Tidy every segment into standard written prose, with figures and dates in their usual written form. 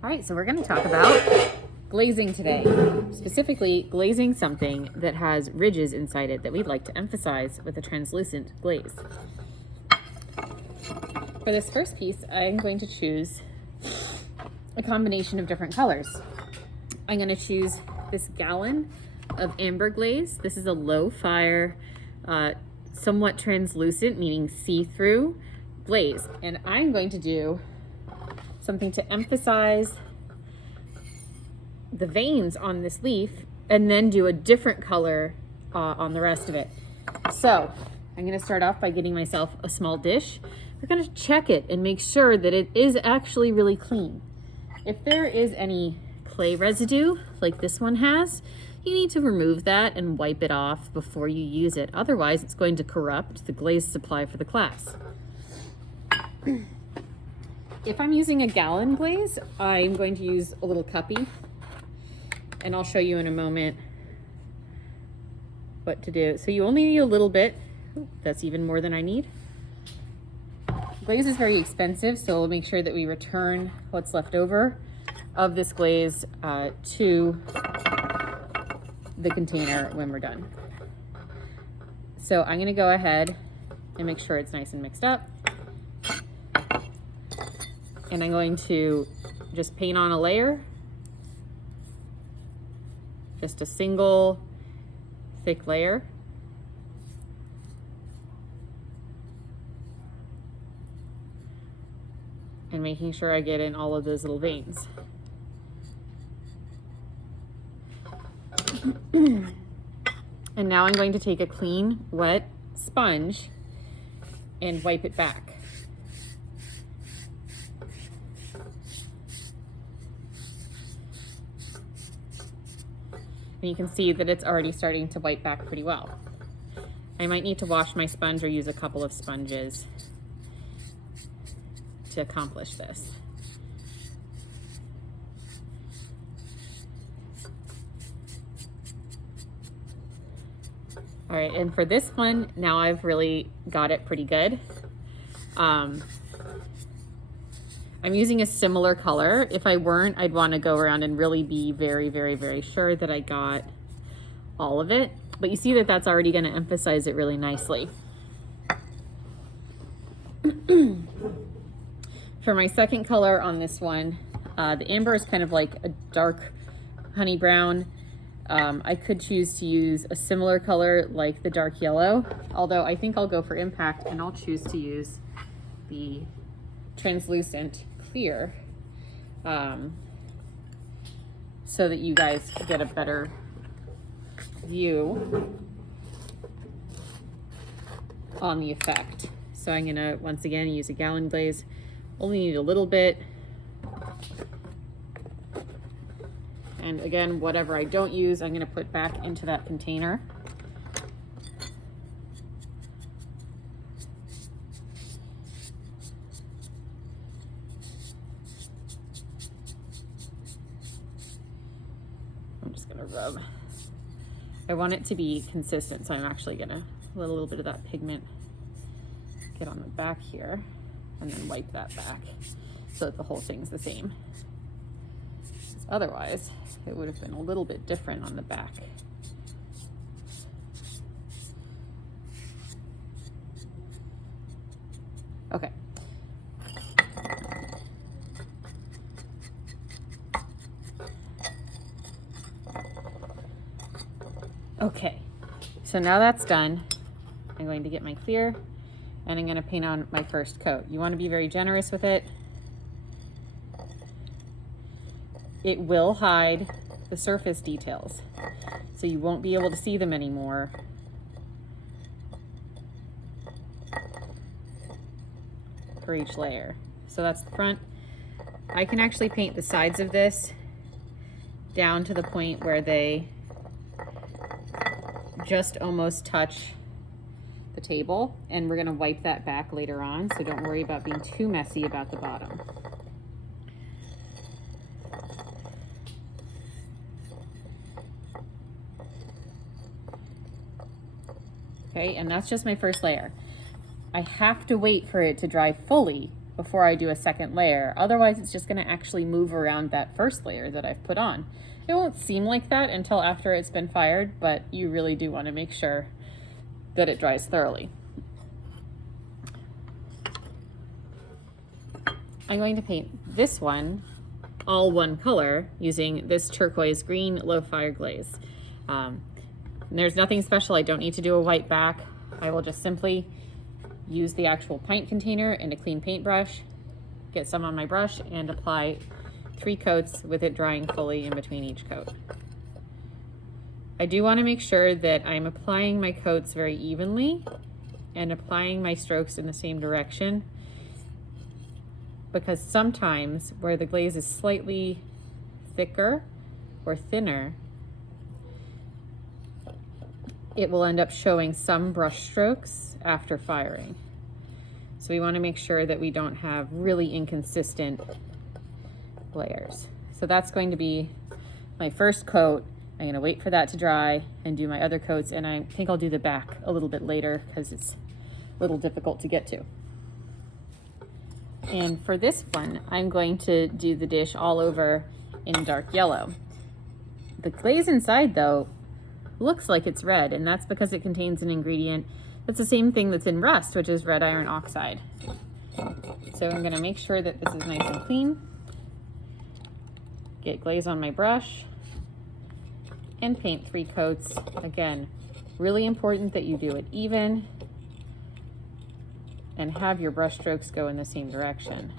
All right, so we're going to talk about glazing today, specifically glazing something that has ridges inside it that we'd like to emphasize with a translucent glaze. For this first piece, I'm going to choose a combination of different colors. I'm going to choose this gallon of amber glaze. This is a low fire, somewhat translucent, meaning see-through glaze. And I'm going to do something to emphasize the veins on this leaf and then do a different color on the rest of it. So I'm going to start off by getting myself a small dish. We're going to check it and make sure that it is actually really clean. If there is any clay residue like this one has, you need to remove that and wipe it off before you use it. Otherwise, it's going to corrupt the glaze supply for the class. If I'm using a gallon glaze, I'm going to use a little cuppy, and I'll show you in a moment what to do. So you only need a little bit. That's even more than I need. Glaze is very expensive, so we'll make sure that we return what's left over of this glaze to the container when we're done. So I'm gonna go ahead and make sure it's nice and mixed up. And I'm going to just paint on a layer, just a single thick layer. And making sure I get in all of those little veins. And now I'm going to take a clean, wet sponge and wipe it back. And you can see that it's already starting to wipe back pretty well. I might need to wash my sponge or use a couple of sponges to accomplish this. All right, and for this one, now I've really got it pretty good. I'm using a similar color. If I weren't, I'd want to go around and really be very, very, very sure that I got all of it. But you see that that's already going to emphasize it really nicely. For my second color on this one, the amber is kind of like a dark honey brown. I could choose to use a similar color like the dark yellow, although I think I'll go for impact and I'll choose to use the translucent clear so that you guys get a better view on the effect. So I'm gonna once again use a gallon glaze. Only need a little bit. And again, whatever I don't use, I'm gonna put back into that container. I'm just gonna rub. I want it to be consistent, so I'm actually gonna let a little bit of that pigment get on the back here and then wipe that back so that the whole thing's the same. Otherwise, it would have been a little bit different on the back. Okay. Okay, so now that's done, I'm going to get my clear and I'm going to paint on my first coat. You want to be very generous with it. It will hide the surface details, so you won't be able to see them anymore. For each layer. So that's the front. I can actually paint the sides of this down to the point where they just almost touch the table, and we're going to wipe that back later on, so don't worry about being too messy about the bottom. Okay, and that's just my first layer. I have to wait for it to dry fully before I do a second layer. Otherwise, it's just going to actually move around that first layer that I've put on. It won't seem like that until after it's been fired, but you really do want to make sure that it dries thoroughly. I'm going to paint this one all one color using this turquoise green low fire glaze. There's nothing special. I don't need to do a white back. I will just simply use the actual pint container and a clean paintbrush, get some on my brush, and apply 3 coats with it drying fully in between each coat. I do want to make sure that I'm applying my coats very evenly and applying my strokes in the same direction, because sometimes where the glaze is slightly thicker or thinner, it will end up showing some brush strokes after firing. So we want to make sure that we don't have really inconsistent layers. So that's going to be my first coat. I'm going to wait for that to dry and do my other coats, and I think I'll do the back a little bit later because it's a little difficult to get to. And for this one, I'm going to do the dish all over in dark yellow. The glaze inside, though, looks like it's red, and that's because it contains an ingredient that's the same thing that's in rust, which is red iron oxide. So I'm going to make sure that this is nice and clean, get glaze on my brush, and paint 3 coats. Again, really important that you do it even and have your brush strokes go in the same direction.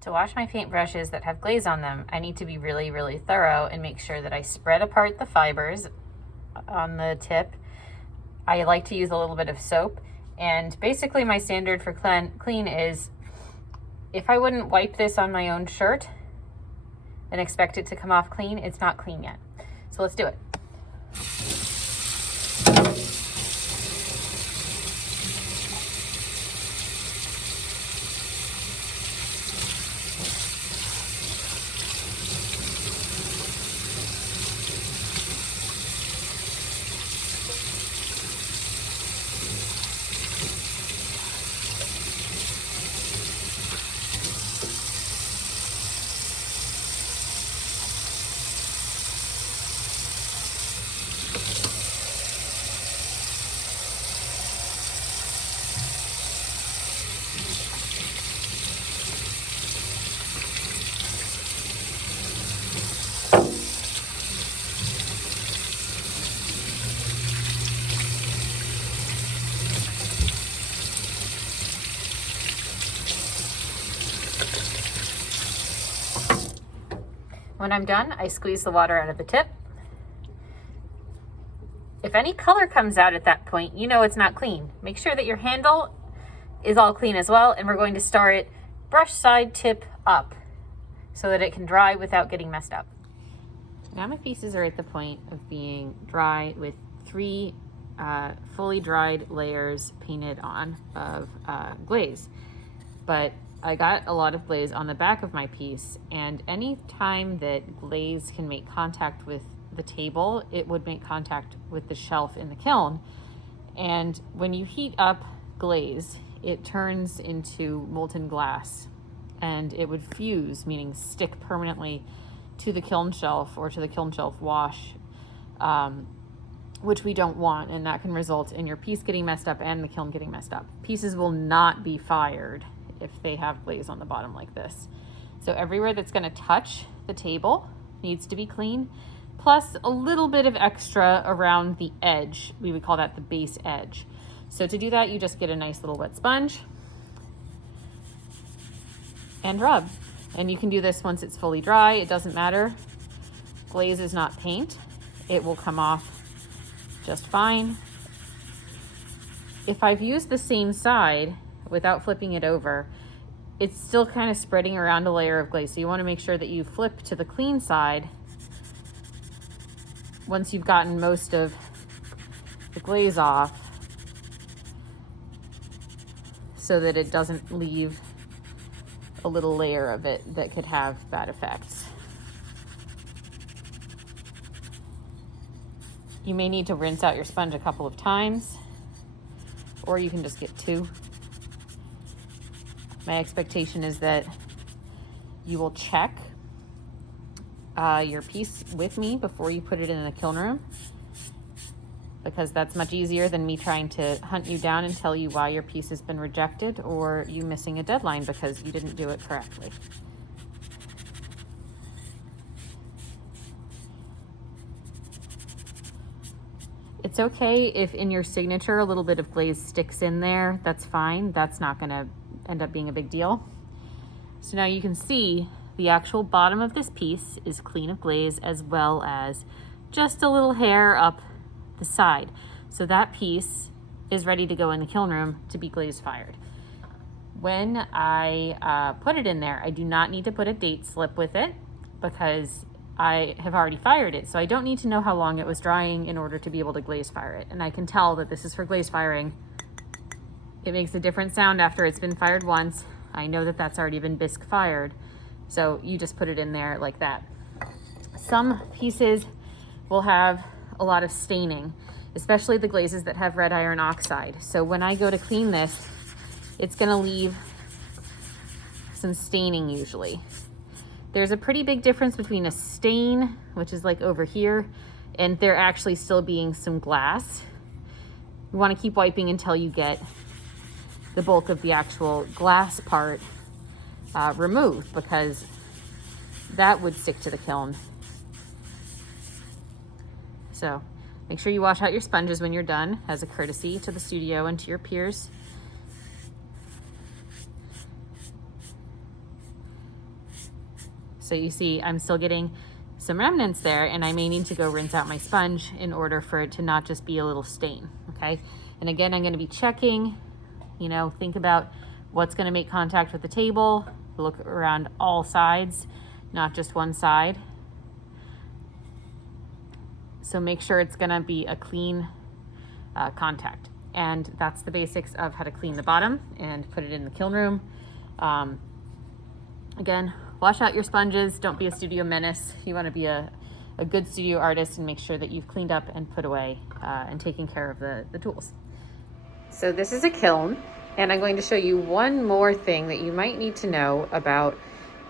To wash my paintbrushes that have glaze on them, I need to be really, really thorough and make sure that I spread apart the fibers on the tip. I like to use a little bit of soap, and basically my standard for clean is if I wouldn't wipe this on my own shirt and expect it to come off clean, it's not clean yet. So let's do it. When I'm done, I squeeze the water out of the tip. If any color comes out at that point, you know it's not clean. Make sure that your handle is all clean as well, and we're going to start brush side tip up so that it can dry without getting messed up. Now my pieces are at the point of being dry with 3 fully dried layers painted on of glaze. But I got a lot of glaze on the back of my piece, and any time that glaze can make contact with the table, it would make contact with the shelf in the kiln. And when you heat up glaze, it turns into molten glass, and it would fuse, meaning stick permanently to the kiln shelf or to the kiln shelf wash, which we don't want, and that can result in your piece getting messed up and the kiln getting messed up. Pieces will not be fired if they have glaze on the bottom like this. So everywhere that's going to touch the table needs to be clean, plus a little bit of extra around the edge. We would call that the base edge. So to do that, you just get a nice little wet sponge and rub. And you can do this once it's fully dry. It doesn't matter. Glaze is not paint. It will come off just fine. If I've used the same side without flipping it over, it's still kind of spreading around a layer of glaze. So you want to make sure that you flip to the clean side once you've gotten most of the glaze off, so that it doesn't leave a little layer of it that could have bad effects. You may need to rinse out your sponge a couple of times, or you can just get two. My expectation is that you will check your piece with me before you put it in the kiln room, because that's much easier than me trying to hunt you down and tell you why your piece has been rejected, or you missing a deadline because you didn't do it correctly. It's okay if in your signature a little bit of glaze sticks in there. That's fine. That's not going to end up being a big deal. So now you can see the actual bottom of this piece is clean of glaze, as well as just a little hair up the side. So that piece is ready to go in the kiln room to be glaze fired. When I put it in there, I do not need to put a date slip with it because I have already fired it. So I don't need to know how long it was drying in order to be able to glaze fire it. And I can tell that this is for glaze firing. It makes a different sound after it's been fired once. I know that that's already been bisque fired. So you just put it in there like that. Some pieces will have a lot of staining, especially the glazes that have red iron oxide. So when I go to clean this, it's gonna leave some staining usually. There's a pretty big difference between a stain, which is like over here, and there actually still being some glass. You wanna keep wiping until you get the bulk of the actual glass part removed, because that would stick to the kiln. So make sure you wash out your sponges when you're done, as a courtesy to the studio and to your peers. So you see, I'm still getting some remnants there, and I may need to go rinse out my sponge in order for it to not just be a little stain, okay? And again, I'm gonna be checking, you know, think about what's gonna make contact with the table, look around all sides, not just one side. So make sure it's gonna be a clean contact. And that's the basics of how to clean the bottom and put it in the kiln room. Again, wash out your sponges. Don't be a studio menace. You wanna be a good studio artist and make sure that you've cleaned up and put away and taken care of the tools. So this is a kiln, and I'm going to show you one more thing that you might need to know about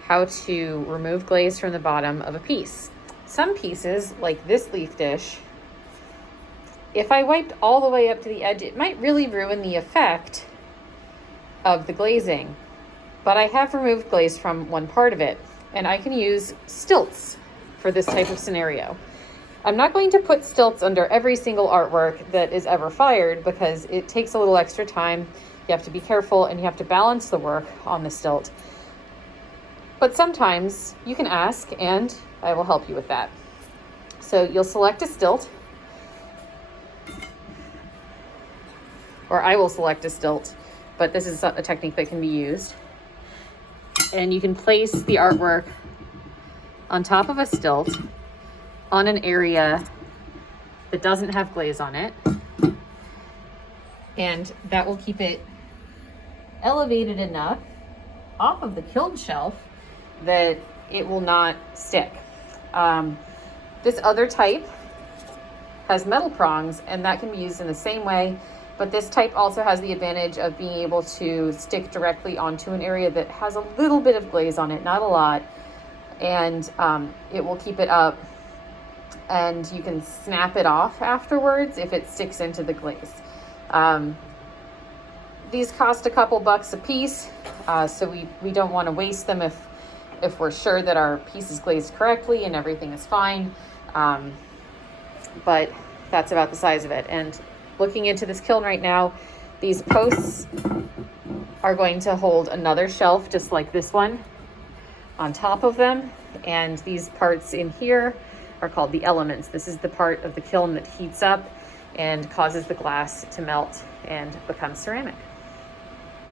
how to remove glaze from the bottom of a piece. Some pieces, like this leaf dish, if I wiped all the way up to the edge, it might really ruin the effect of the glazing. But I have removed glaze from one part of it, and I can use stilts for this type of scenario. I'm not going to put stilts under every single artwork that is ever fired because it takes a little extra time. You have to be careful and you have to balance the work on the stilt. But sometimes you can ask and I will help you with that. So you'll select a stilt, or I will select a stilt, but this is a technique that can be used. And you can place the artwork on top of a stilt on an area that doesn't have glaze on it. And that will keep it elevated enough off of the kiln shelf that it will not stick. This other type has metal prongs, and that can be used in the same way, but this type also has the advantage of being able to stick directly onto an area that has a little bit of glaze on it, not a lot, and it will keep it up, and you can snap it off afterwards if it sticks into the glaze. These cost a couple bucks a piece, so we don't want to waste them if we're sure that our piece is glazed correctly and everything is fine. But that's about the size of it. And looking into this kiln right now, these posts are going to hold another shelf just like this one on top of them. And these parts in here are called the elements. This is the part of the kiln that heats up and causes the glass to melt and become ceramic.